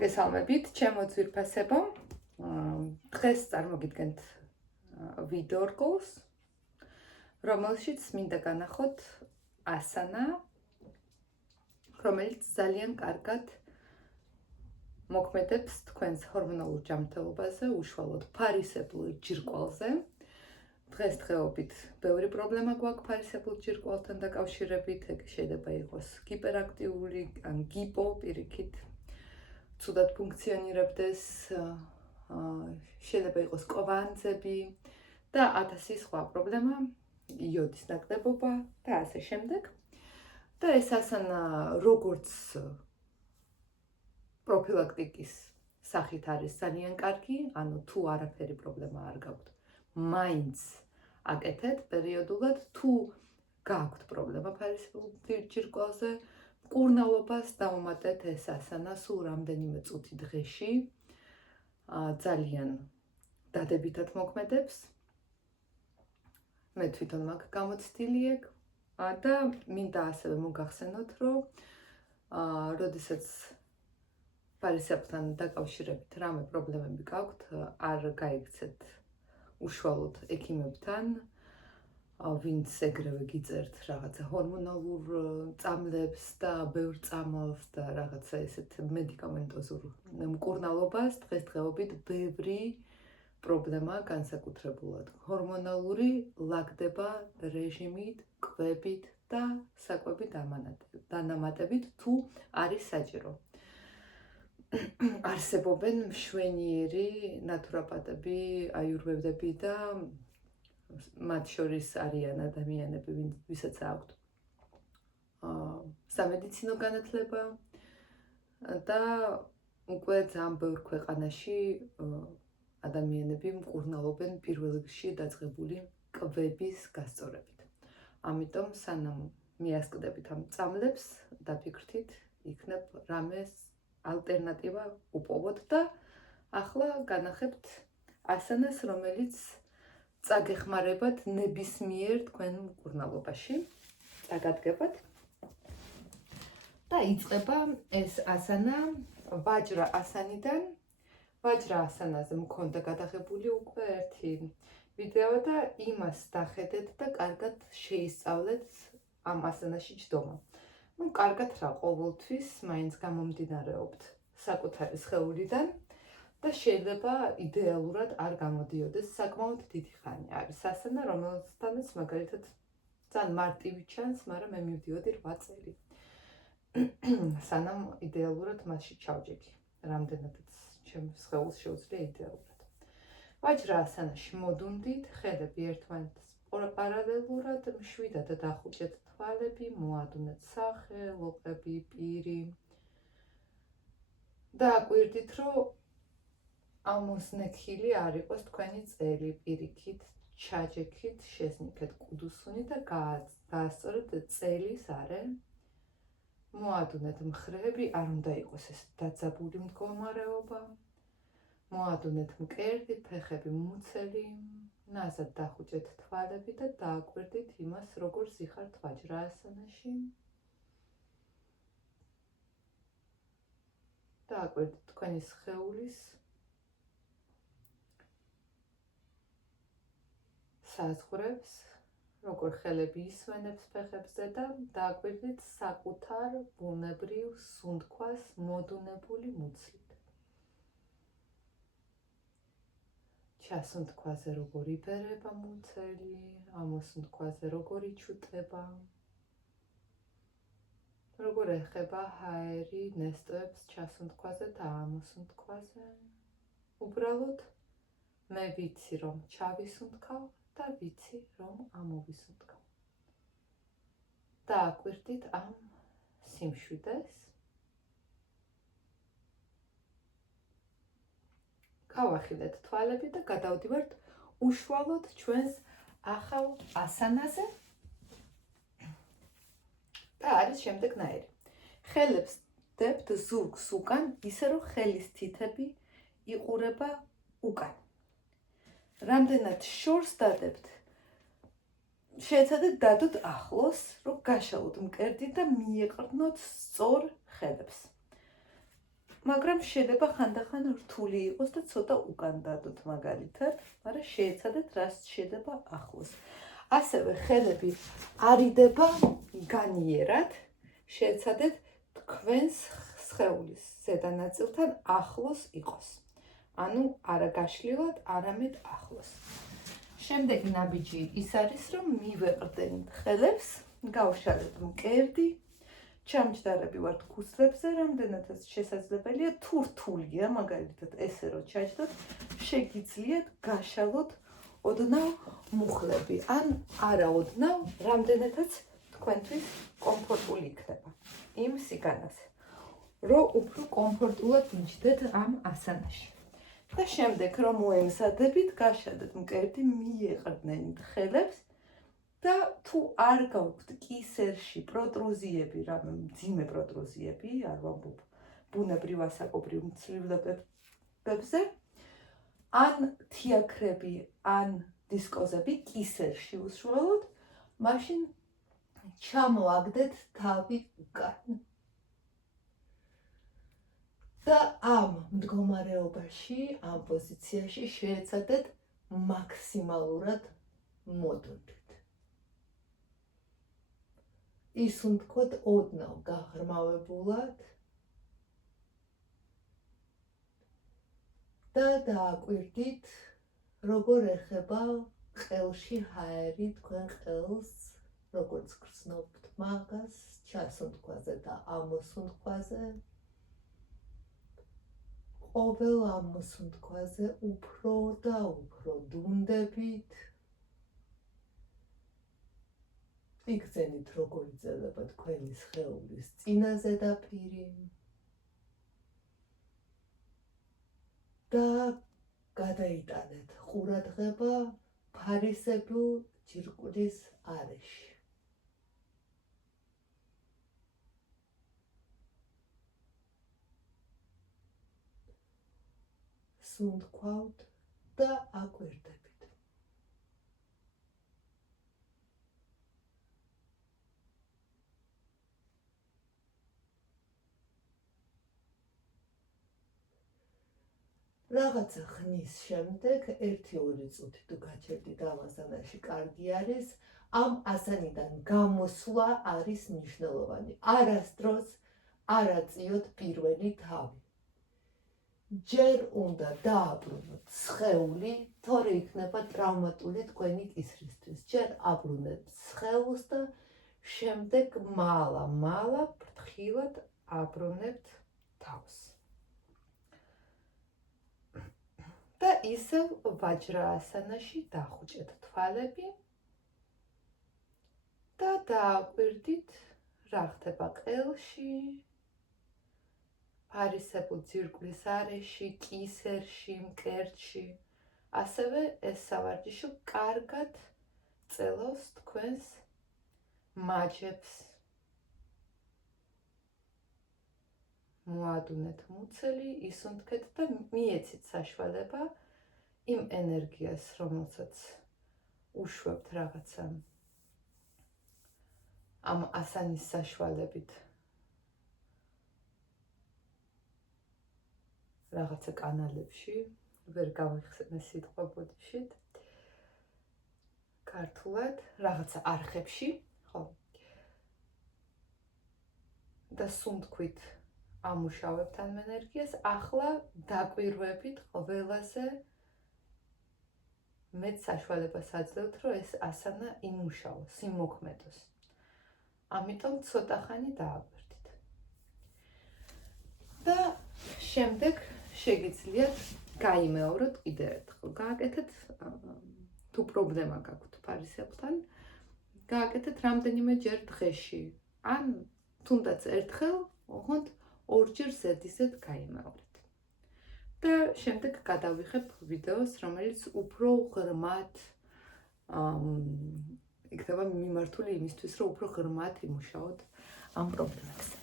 მოგესალმებით, ჩემო ძვირფასებო. დღეს წარმოგიდგენთ ვიდეო რგოლს, რომელშიც მინდა განახოთ ასანა, რომელიც ძალიან კარგად მოქმედებს თქვენს ჰორმონალურ ჯანმრთელობაზე, უშუალოდ ფარისებრ ჯირკვალზე. დღესდღეობით ბევრი პრობლემა გვაქვს ფარისებრ ჯირკვალთან დაკავშირებით, ეგ შეიძლება იყოს ჰიპერაქტიული ან გიპო პირიქით. ცუდად ფუნქციონირებდეს, შეიძლება იყოს კვანძები და 1000 სხვა პრობლემა, იოდის ნაკლებობა და ასე შემდეგ. და ეს ასანა როგორც პროფილაქტიკის სახით არის ძალიან კარგი, ანუ თუ არაფერი პრობლემა არ გაქვთ, მაინც აკეთეთ პერიოდულად, თუ გაქვთ პრობლემა ფარისებრ ჯირკვალზე, მკურნალობას დაუმატეთ ეს ასანა სულ რამდენიმე წუთი დღეში, ძალიან დადებითად მოქმედებს. მე თვითონ მაქვს გამოცდილი ეგ და მინდა ასევე მოგახსენოთ, რომ როდესაც ფარისებრთან დაკავშირებით რამე პრობლემები გაქვთ, არ გაიქცეთ უშუალოდ ექიმებთან, ვინც ეგრევე გიწერთ რაღაცა ჰორმონალურ წამლებს და ბევრ წამალს და რაღაცა ესეთ მედიკამენტოზურ მკურნალობას. დღესდღეობით ბევრი პრობლემა განსაკუთრებულად ჰორმონალური ლაგდება რეჟიმით, კვებით და საკვები დანამატებით, თუ არის საჭირო. არსებობენ მშვენიერი ნათურაპატები, აიურვედები და მათ შორის არიან ადამიანები, ვისაც აქვთ სამედიცინო განათლება და უკვე ძალიან ბევრ ქვეყანაში ადამიანები მკურნალობენ პირველ რიგში დაწყებული კვების გასწორებით. ამიტომ სანამ მიასკდებით ამ წამლებს, დაფიქრდით, იქნებ რამეს ალტერნატივა უპოვოთ და ახლა განახებთ ასანას, რომელიც წაგეხმარებათ ნებისმიერ თქვენ მკურნალობაში, წაგადგებათ და იწყება ეს ასანა ვაჯრა ასანიდან. ვაჯრა ასანაზე მქონდა გადაღებული უკვე ერთი ვიდეო და იმას დახედეთ და კარგად შეისწავლეთ ამ ასანაში ჯდომა. კარგად რა, ყოველთვის მაინც გამომდინარეობთ საკუთარი სხეულიდან და შეიძლება იდეალურად არ გამოდიოდეს საკმაოდ დიდი ხანი. არის ასანა, რომელთანაც მაგალითად ძალიან მარტივი ჩანს, მაგრამ მე მივდიოდი 8 წელი. სანამ იდეალურად მასში ჩავჯექი, რამდენადაც ჩემს სხეულს შეუძლია იდეალურად. ვაჯრა ასანაში მოდუნდით, ხელები ერთმანეთს პარალელურად, მშვიდად დახუჭეთ თვალები, მოადუნეთ სახე, ლოყები, პირი და აკვირდით, რომ ამოსნექილი არ იყოს თქვენი წელი, პირიქით ჩაჯექით, შეზნიქეთ კუდუსუნი და გაასწორეთ წელის არე. მოადუნეთ მხრები, არ უნდა იყოს ეს დაძაბული მდგომარეობა. მოადუნეთ მკერდი, ფეხები მუცელი, ნაზად დახუჭეთ თვალები და დააკვირდით იმას, როგორ ზიხართ ვაჯრა ასანაში. დააკვირდით თქვენი სხეულის საზღვრებს, როგორ ხელები ისვენებს ფეხებზე და დააკვირდით საკუთარ ბუნებრივ სუნთქვას მოდუნებული მუცლით. ჩასუნთქვაზე როგორ იბერება მუცელი, ამოსუნთქვაზე როგორ იჩუტება, როგორ ეხება ჰაერი ნესტოებს ჩასუნთქვაზე და ამოსუნთქვაზე. უბრალოდ მე ვიცი, რომ ჩავისუნთქავ და ვიცი, რომ ამოვისუნთქავ. დააკვირდით ამ სიმშვიდეს. გავახილეთ თვალები და გადავდივართ უშუალოდ ჩვენს ახალ ასანაზე. და არის შემდეგნაირი. ხელებს დებთ ზურგს უკან, ისე რომ ხელის თითები იყურება უკან. რამდენად შორს დადებთ, შეეცადეთ დადოთ ახლოს, რომ გაშალოთ მკერდი და მიეყრდნოთ სწორ ხელებს. მაგრამ შეიძლება ხანდახან რთული იყოს და ცოტა უკან დადოთ მაგალითად, მაგრამ შეეცადეთ რაც შეიძლება ახლოს. ასევე ხელები არიდება განიერად, შეეცადეთ თქვენს სხეულის ზედა ნაწილთან ახლოს იყოს. ანუ არა გაშლილად, არამედ ახლოს. შემდეგი ნაბიჯი ის არის, რომ მივეყრდენთ ხელებს, გავშალეთ მკერდი, ჩამჯდარები ვართ ქუსლებზე, რამდენადაც შესაძლებელია, თუ რთულია, მაგალითად ესე რომ ჩაჯდოთ, შეგიძლიათ გაშალოთ ოდნავ მუხლები, ან არა ოდნავ, რამდენადაც თქვენთვის კომფორტული იქნება იმ სიგანაზე, რომ უფრო კომფორტულად მიჯდეთ ამ ასანაში. და შემდეგ რომ მოემზადებით, გაშადეთ მკერდი, მიეყრდნენით ხელებს და თუ არ გაქვთ კისერში პროტრუზიები, რამე მძიმე პროტრუზიები, არ ვამბობ ბუნებრივ ასაკობრივ მცვლილებებზე, ან თიაქრები, ან დისკოზები კისერში უშუალოდ, მაშინ ჩამოაგდეთ თავი უკან. და ამ მდგომარეობაში, ამ პოზიციაში შეეცადეთ მაქსიმალურად მოდოდეთ. ისუნთქოთ ოდნავ გაღრმავებულად და დააკვირდით, როგორ ეხება ყელში ჰაერი თქვენ ყელს, როგორც გრძნობთ მაგას, ჩასუნთქვაზე და ამოსუნთქვაზე. ყოველ ამოსუნთქვაზე უფრო და უფრო დუნდებით. იგრძენით, როგორ იძელება თქვენი სხეულის წინა ზედაპირი და გადაიტანეთ ყურადღება ფარისებრივ ჯირკვლის არეში. სუნთქვავთ და აკვირდებით. რაღაცა ხნის შემდეგ 1-2 წუთი თუ გაჩერდით ამ ასანაში, კარგი არის. ამ ასანიდან გამოსვლა არის მნიშვნელოვანი. არასდროს არ აწიოთ პირველი თავი. ჯერ უნდა დააბრუნოთ სხეული, თორე იქნება ტრავმატული თქვენი კისრისთვის. ჯერ აბრუნებთ სხეულს და შემდეგ მალა ფრთხილად აბრუნებთ თავს. და ისევ ვაჯრა ასანაში დახუჭეთ თვალები და დააკვირდით, რა ხდება ყელში, ფარისებულ ჯირკვლის არეში, კისერში, მკერდში. ასევე ეს სავარჯიშო კარგად წელავს თქვენს მაჯებს. მოადუნეთ მუცელი, ისუნთქეთ და მიეცით საშუალება იმ ენერგიას, რომელსაც უშვებთ რაღაცა ამ ასანის საშუალებით. რაღაცა კანალებში, ვერ გავიხსენე სიტყვა ბოდიშით, ქართულად, რაღაცა არხებში, ხო? და სუნთქვით ამუშავებთ ამ ენერგიას, ახლა დაკვირვებით ყველაზე მეც საშუალებას აძლევთ, რომ ეს ასანა იმუშაოს, იმოქმედოს. ამიტომ ცოტა ხანი დააკვირდით. და შემდეგ შეგიძლიათ გაიმეოროთ კიდევ ერთხელ. გააკეთეთ, თუ პრობლემა გაქვთ ფარისებთან, გააკეთეთ რამდენიმე ჯერ დღეში. ან თუნდაც ერთხელ, ოღონდ ორჯერ ზედიზედ გაიმეორეთ. და შემდეგ გადავიღებ ვიდეოს, რომელიც უფრო ღრმად იქნება მიმართული იმისთვის, რომ უფრო ღრმად იმუშაოთ ამ პრობლემებზე.